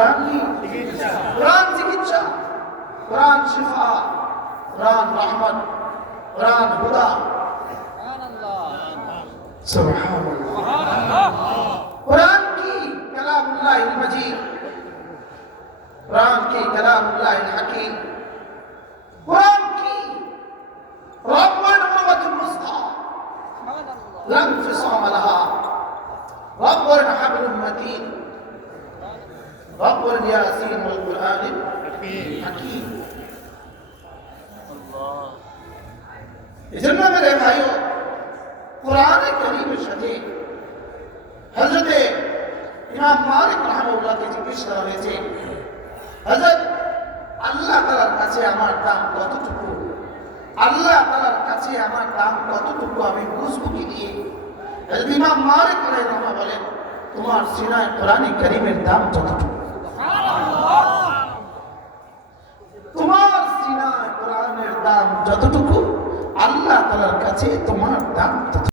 কোরআন কি কোরআন চিকিৎসা, কোরআন শিফা, কোরআন রহমত, কোরআন হুদা। সুবহানাল্লাহ। কোরআন কি কালামুল্লাহিল মাজিদ, কোরআন কি কালামুল্লাহিল হাকিম, কোরআন কি রব্বুল উম্মাতুল মুস্তা লা ইনফিসাম লাহা, রব্বুল হাবলুল মাতিন, রব্বুল ইয়াসিন ওয়াল কুরআনিল হাকিম। এজন্য মেরে ভাইও কোরআনে কারীমের সাথে হযরতে ইমাম মালিক রাহিমাহুল্লাহকে জিজ্ঞেস করা হয়েছে, হযরত আল্লাহ তাআলার কাছে আমার দাম কতটুকু, আল্লাহ তাআলার কাছে আমার দাম কতটুকু আমি বুঝবো কি দিয়ে? হযরত ইমাম মালিক রাহিমাহুল্লাহ বলেন, তোমার সিনায় কোরআনে কারীমের দাম যতটুকু। সুবহানাল্লাহ। তোমার সিনায় কোরআনের দাম যতটুকু, আল্লাহ তাআলার কাছে তোমার দাম ততটুকু।